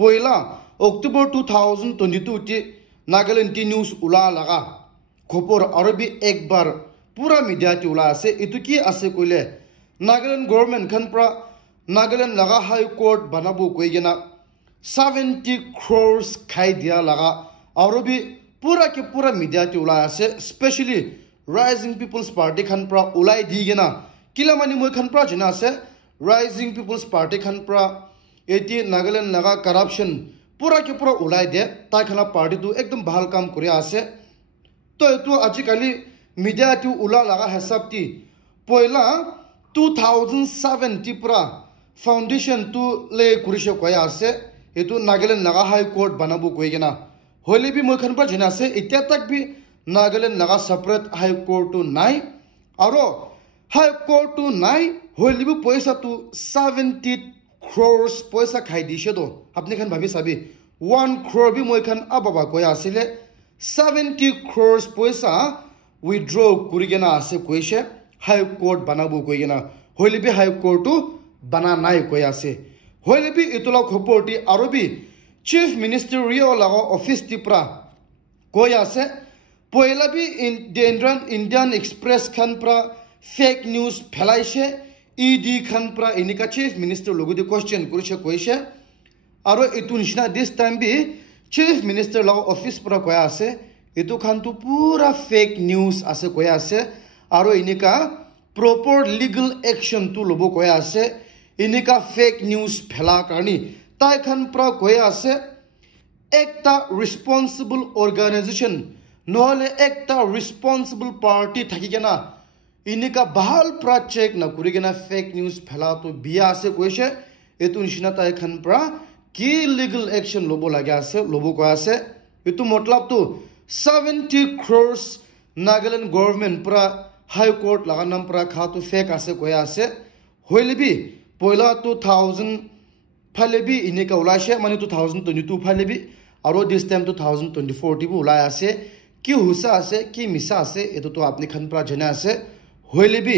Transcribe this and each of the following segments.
poila October 2022 ti Nagaland ti news ula laga khopor arabi ekbar pura media ti ula ase itu ki ase koile Nagaland government khan pra Nagaland laga high court banabu koigena 70 crores khai dia laga arabi pura ke pura media ti ula ase especially Rising People's Party khan pra ulai digena kilamani moi khan pra jina ase Rising People's Party khan pra eti Nagaland laga corruption pura ke pura ulai de tai khana party tu ekdom bahal kam kori ase to etu ajikali media ti ula laga hisab ti poila 2007 ti pura foundation tu le kurishe koya ase etu Nagaland laga high court banabu koigena hoile bi moi khan pra jina ase etya tak bi Nagaland laga separate high court tu nai aro high court tu nai hoile bi paisa tu 70 crores paisa khai dishe do apni khan bhabi sabi 1 crore bi moi khan ababa koya asile 70 crores paisa withdraw kurigena ase koise high court banabu koigena hoile bi high court tu bana nai koya ase hoile bi itula khoporti arobi chief ministerial laga office tipra koya ase poila bi Indian Express khan pra fake news phelaise ED khan pra inika chief minister logudi question kurishe koise aro etu nishna this time bi chief minister laga office pra koya ase etu khan tu pura fake news ase koya ase aro inika proper legal action tu lobo koya ase inika fake news phela karni tai khan pra koya ase ekta responsible organization নহলে একটা responsible party থাকিগেনা ইনিকা বাহাল প্রা check না করিগেনা fake news ফেলা তো বিয়া আছে কইছে এতু নিশিনা তাই খান প্রা কি লিগ্যাল অ্যাকশন লবো লাগে আছে লবো কয় আছে এতু মতলব তো 70 crores Nagaland government প্রা হাই কোর্ট লাগানাম প্রা খা তো ফেক আছে কয় আছে হইলেবি পয়লা 2000 ফালেবি ইনিকা উলাইছে মানে 2022 ফালেবি আর দিস টাইম 2024 টিবু উলাই আছে কি হুসা আছে কি মিসা আছে এতো তো আপনি খান প্রা জানা আছে হইলে বি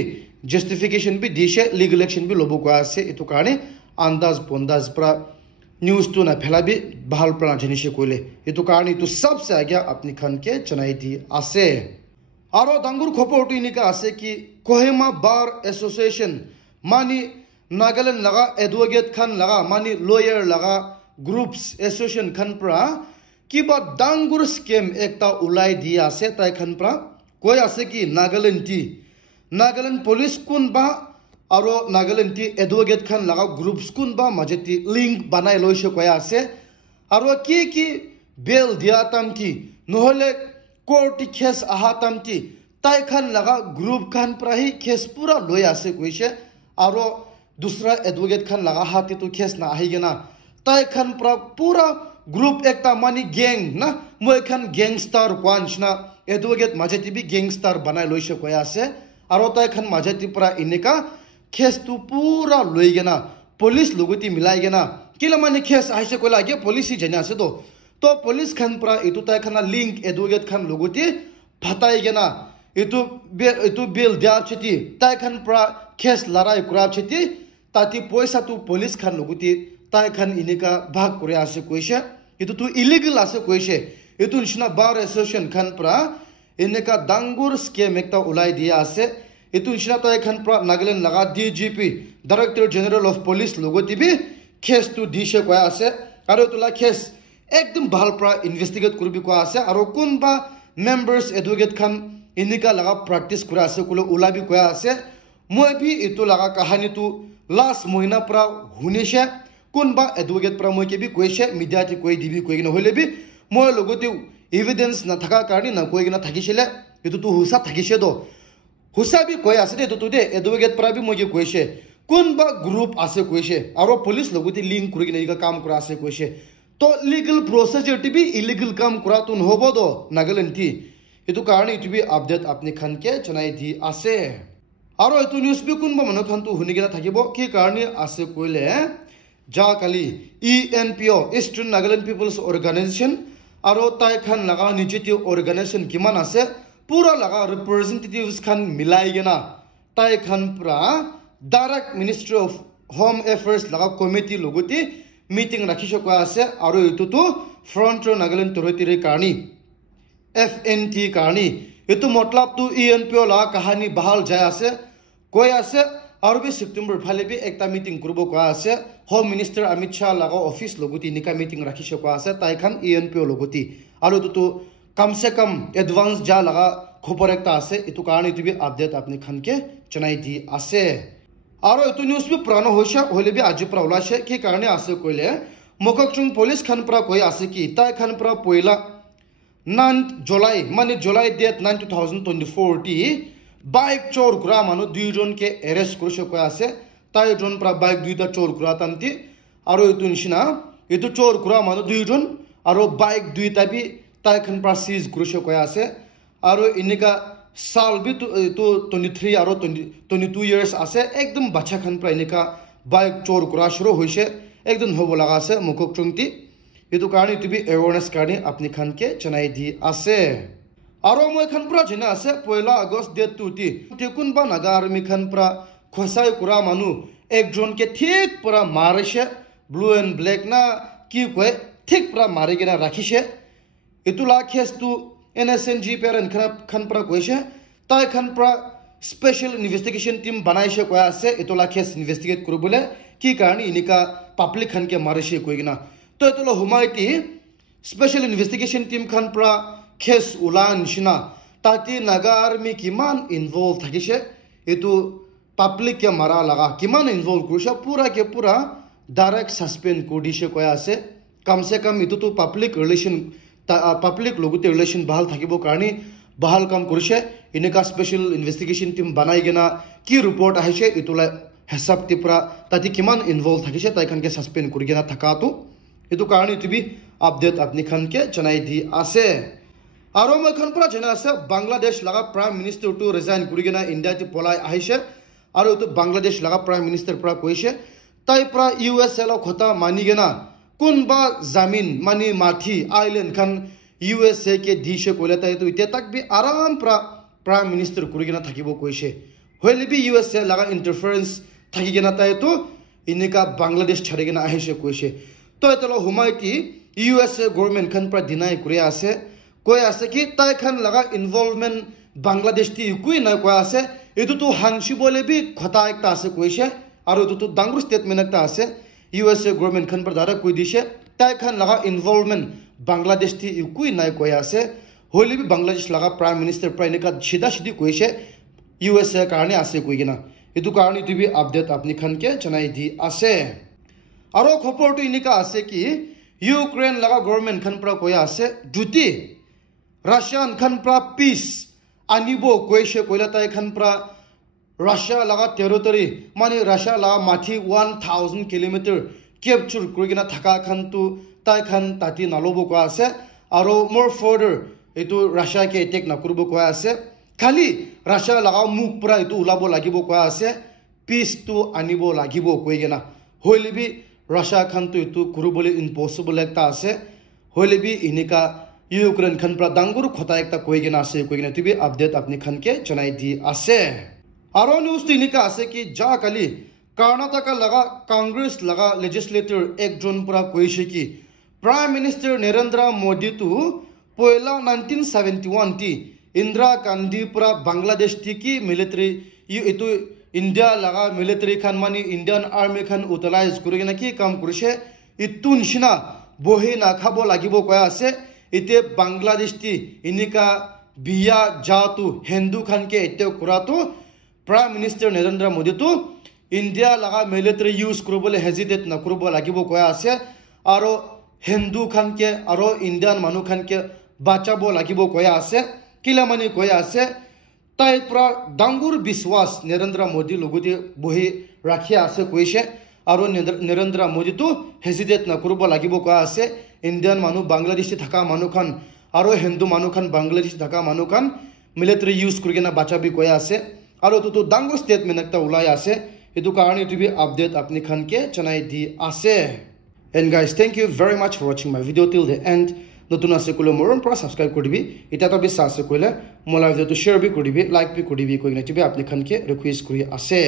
জাস্টিফিকেশন বি দিছে লিগ্যাল অ্যাকশন বি লবো কয়া আছে এতো কারণে আন্দাজ পন্দাজ প্রা নিউজ তো না ফেলাবি ভাল প্রা জানিছে কইলে এতো কারণে তো সবসে আগে আপনি খান কে জানাই দি আছে আরো দাঙ্গুর খবরটি নিকা আছে কি কোহিমা বার অ্যাসোসিয়েশন মানি Nagaland laga advocate khan laga mani lawyer laga groups association khan pra kiba dangur scam ekta ulai dia ase tai khan pra koi ase ki Nagaland police kun ba aro Nagaland ti advocate khan laga groups kun ba majeti link banai loise koi ase aro ki bail dia tamti nohole court case aha tamti tai khan laga group khan pra hi case pura loi ase koise aro दूसरा advocate Khan लगा हाथी तो case ना आएगा ना ताई खान पूरा group एक ता मानी गैंग ना मोए खान गैंगस्टर क्वांच ना एडवोकेट मजेती भी गैंगस्टर बनाए लोइसे कोया से आरो ताई खान मजेती पूरा इनका केस तो पूरा लोइगे ना पुलिस लोगोती मिलाएगा ना किला मानी केस आइसे कोला आगे पुलिस ही जना से तो पुलिस खान पूरा इतु ताई खान लिंक एडवोकेट खान लोगोती फटाएगा ना इतु बिल दिया चेती ताई खान पूरा केस लड़ाई कुराब चेती ताती पैसा तो पुलिस खान लोगुती ताई खान इनिका भाग करे आसे कोइसे इतु तो इलीगल आसे कोइसे इतु निशना बार एसोसिएशन खान प्रा इनिका दांगुर स्कैम एकता उलाई दिया आसे इतु निशना ताई खान प्रा Nagaland लगा DGP director general of police लोगुती भी केस तो दिशे कोया आसे आरो तुला केस एकदम भाल प्रा इन्वेस्टिगेट करबि को आसे आरो कोनबा मेंबर्स एडवोकेट खान इनिका लगा प्रैक्टिस कुरा आसे कुलो उलाबि कोया आसे मोय भी इतु लगा कहानी तो लास्ट महीना प्रा हुनेशे कोनबा एडवोकेट प्रा मोय के भी कोइसे मीडिया ति कोइ दिबि कोइ न होले भी मोय लगोते एविडेंस न थाका कारणी न कोइ न थाकिसेले इतु तो हुसा थाकिसे दो हुसा भी कोइ आसे दे तो दे एडवोकेट प्रा भी मोय के कोइसे कोनबा ग्रुप आसे कोइसे आरो पुलिस लगोते लिंक कुरि न इका काम करा आसे कोइसे तो लीगल प्रोसीजर ति भी इलीगल काम करा तो नहोबो दो Nagaland ति इतु कारणी इतु भी अपडेट अपने खान के जनाई दी आसे आरो एतु न्यूज भी कोनबा मन खान तो हुनिगेना থাকিবो की कारणे आसे कोइले जा काली ENPO Eastern Nagaland People's Organization आरो ताई खान लगा इनिशिएटिव ऑर्गेनाइजेशन किमान आसे पूरा लगा रिप्रेजेंटेटिव्स खान मिलाइगेना ताई खान पूरा direct ministry of home affairs लगा कमिटी लोगोती মিটিং ৰাখিছে কোৱা আছে আৰু এইটোতো ফ্ৰণ্ট ৰ নাগালেণ্ড টেৰিটৰীৰ কাৰণে FNT কাৰণে এইটো মতলবটো ENPO লা কাহানী বহাল যায় আছে কৈ আছে আৰু 20 সেপ্টেম্বৰ ফালে বি একটা মিটিং কৰিব কোৱা আছে হোম মিনিষ্টাৰ অমিত শাহ লাগা অফিচ লগতি নিকা মিটিং ৰাখিছে কোৱা আছে তাইখান ENPO লগতি আৰু এইটো কমসে কম এডভান্স যা লাগা খবৰ একটা আছে এইটো কাৰণে এইটো বি আপডেট আপুনি খানকে জনাই দি আছে আৰু এইটো নিউজ বি পুৰানো হৈছে হলে বি আজি পৰা ওলাইছে কি কাৰণে আছে কইলে মককচুং পুলিচ খান পৰা কৈ আছে কি তাই খান পৰা পয়লা 9 জুলাই মানে জুলাই ডেট 9 2024 টি বাইক চোর করা মানুষ দুইজনকে অ্যারেস্ট করেছে কৈ আছে তাই জন পৰা বাইক দুইটা চোৰ কৰা তান্তি আৰু এইটো নিচিনা এইটো চোৰ কৰা মানুষ দুইজন আৰু বাইক দুইটা বি তাই খান পৰা সিজ কৰেছে কৈ আছে আৰু এনেকা সাল বি তো 23 আৰু 22 ইয়াৰ্স আছে একদম বাচ্চা খান পৰা এনেকা বাইক চোৰ কৰা শুৰু হইছে একদম হব লাগা আছে মুককচুংতি এইটো কাৰণে তুমি এৱাৰনেছ কাৰণে আপনি খানকে জনাই দি আছে আৰু মই খান পৰা জনা আছে 1 আগষ্ট ডেট 2 টি কোনবা নাগা আৰ্মি খান পৰা খসাই কৰা মানুহ একজনকে ঠিক পৰা মাৰিছে ব্লু এণ্ড ব্লেক না কি কয় ঠিক পৰা মাৰি কিনা ৰাখিছে এইটো লা কেছটো NSNG পেৰেণ্ট খান পৰা কৈছে তাই খান পৰা স্পেচিয়েল ইনভেষ্টিগেশ্যন টিম বনাইছে কৈ আছে এইটো লা কেছ ইনভেষ্টিগেট কৰিবলৈ কি কাৰণে ইনিকা পাব্লিক খানকে মাৰিছে কৈ কিনা তো এইটো হুমাইটি স্পেচিয়েল ইনভেষ্টিগেশ্যন টিম খান পৰা কেছ উলান নিচিনা তাতে নাগা আৰ্মি কিমান ইনভলভ থাকিছে এইটো পাব্লিককে মাৰা লাগা কিমান ইনভলভ কৰিছে পুৰা ডাইৰেক্ট ছাছপেণ্ড কৰি দিছে কৈ আছে কমসে কম এইটোতো পাব্লিক লগতে ৰিলেশ্যন ভাল থাকিব কাৰণে ভাল কাম কৰিছে এনেকা স্পেচিয়েল ইনভেষ্টিগেশ্যন টিম বনাই কিনা কি ৰিপৰ্ট আহিছে এইটোলৈ হেচাপ টিপৰা তাতে কিমান ইনভলভ থাকিছে তাইখানকে ছাছপেণ্ড কৰি কিনা থাকাটো এইটো কাৰণে তুমি আপডেট আপনি খানকে জনাই দি আছে আৰু মই খান পৰা জনা আছে বাংলাদেশ লাগা প্ৰাইম মিনিষ্টাৰটো ৰিজাইন কৰি কিনা ইণ্ডিয়াতে পলাই আহিছে আৰু এইটো বাংলাদেশ লাগা প্ৰাইম মিনিষ্টাৰ পৰা কৈছে তাই পৰা USA ল কথা মানি কিনা কোনবা জামিন মানে মাটি আইলেণ্ড খান USA কে দিছে কইলে তাই তো ইতে তাক বি আৰাম পৰা প্ৰাইম মিনিষ্টাৰ কৰি কিনা থাকিব কৈছে হইলে বি USA লাগা ইন্টাৰফাৰেন্স থাকি কিনা তাই তো ইনিকা বাংলাদেশ ছাড়ি কিনা আহিছে কৈছে তো এতলো হুমাইটি USA গভৰ্নমেণ্ট খান পৰা ডিনাই কৰি আছে কৈ আছে কি তাই খান লাগা ইনভলভমেন্ট বাংলাদেশ টি কুই না কৈ আছে এটো তো হাংসি বলে বি কথা একটা আছে কৈছে আৰু এটো তো ডাঙৰ স্টেটমেন্ট একটা আছে USA গভৰ্নমেণ্ট খান পৰা দাৰা কৈ দিছে তাই খান লাগা ইনভলভমেন্ট বাংলাদেশ টি কুই নাই কৈ আছে হইলে বি বাংলাদেশ লাগা প্ৰাইম মিনিষ্টাৰ প্ৰায় নেকা সিধা সিধি কৈছে USA কাৰণে আছে কৈ কিনা এটো কাৰণে তুমি আপডেট আপনি খানকে জনাই দি আছে আৰু খবৰটো ইনিকা আছে কি ইউক্ৰেইন লাগা গভৰ্নমেণ্ট খান পৰা কৈ আছে যদি ৰাছিয়ান খান পৰা পিস আনিব কৈছে কইলা তাই খান পৰা ৰাছিয়া লাগা টেৰিটৰি মানে ৰাছিয়া লাগা মাটি 1000 কিলোমিটাৰ কেপচাৰ কৰি কিনা থাকা খানটো তাই খান তাতি নালব কৈ আছে আৰু মোৰ ফাৰ্ডাৰ এইটো ৰাছিয়াকে এটেক নকৰিব কৈ আছে খালি ৰাছিয়া লাগা মুখ পৰা এইটো উলাব লাগিব কৈ আছে পিসটো আনিব লাগিব কৈ কিনা হইলেবি ৰাছিয়া খানটো এইটো কৰিবলৈ ইম্পসিবল একটা আছে হইলেবি ইনিকা ইউক্ৰেইন খান পৰা ডাঙৰ কথা একটা কৈ কিনা আছে কৈ কিনা তুমি আপডেট আপনি খানকে জনাই দি আছে আৰু নিউজ ইনিকা আছে কি যা কালি কৰ্ণাটকা লাগা কংগ্ৰেছ লাগা লেজিসলেটৰ একজন পৰা কৈছে কি প্ৰাইম মিনিষ্টাৰ নৰেন্দ্ৰ মোদী তো পয়লা 1971 টি ইন্দিৰা গান্ধী পৰা বাংলাদেশ টিকি মিলিটাৰী এইটো ইণ্ডিয়া লাগা মিলিটাৰী খান মানে ইণ্ডিয়ান আৰ্মি খান উটিলাইজ কৰি কিনা কি কাম কৰিছে ইটো নিচিনা বহি নাখাব লাগিব কৈ আছে ইতে বাংলাদেশ টি ইনিকা বিয়া জাতু হিন্দু খানকে এতে কৰাটো প্ৰাইম মিনিষ্টাৰ নৰেন্দ্ৰ মোদী তো ইণ্ডিয়া লাগা মিলিটাৰী ইউজ কৰিবলৈ হেজিটেট নকৰিব লাগিব কৈ আছে আৰু হিন্দু খানকে আৰু ইণ্ডিয়ান মানুহ খানকে বাচাব লাগিব কৈ আছে কিলা মানে কৈ আছে তাই পৰা ডাঙৰ বিশ্বাস নৰেন্দ্ৰ মোদী লগতে বহি ৰাখি আছে কৈছে আৰু নৰেন্দ্ৰ মোদী তো হেজিটেট নকৰিব লাগিব কৈ আছে ইণ্ডিয়ান মানুহ বাংলাদেশী থকা মানুহ খান আৰু হিন্দু মানুহ খান বাংলাদেশী থকা মানুহ খান মিলিটাৰী ইউজ কৰি কিনা বাচাবি কৈ আছে আৰু তো ডাঙৰ ষ্টেটমেন্ট একটা ওলাই আছে এটো কাৰণে তুমি আপডেট আপনি খানকে জনাই দি আছে and guys thank you very much for watching my video till the end নতুন আছে কলে মৰম পৰা সাবস্ক্ৰাইব কৰিবি এটা তো বিশ্বাস আছে কলে মোলা ভিডিওটো শেয়াৰ বি কৰিবি লাইক বি কৰিবি কৈ কিনা তুমি আপনি খানকে ৰিকুৱেষ্ট কৰি আছে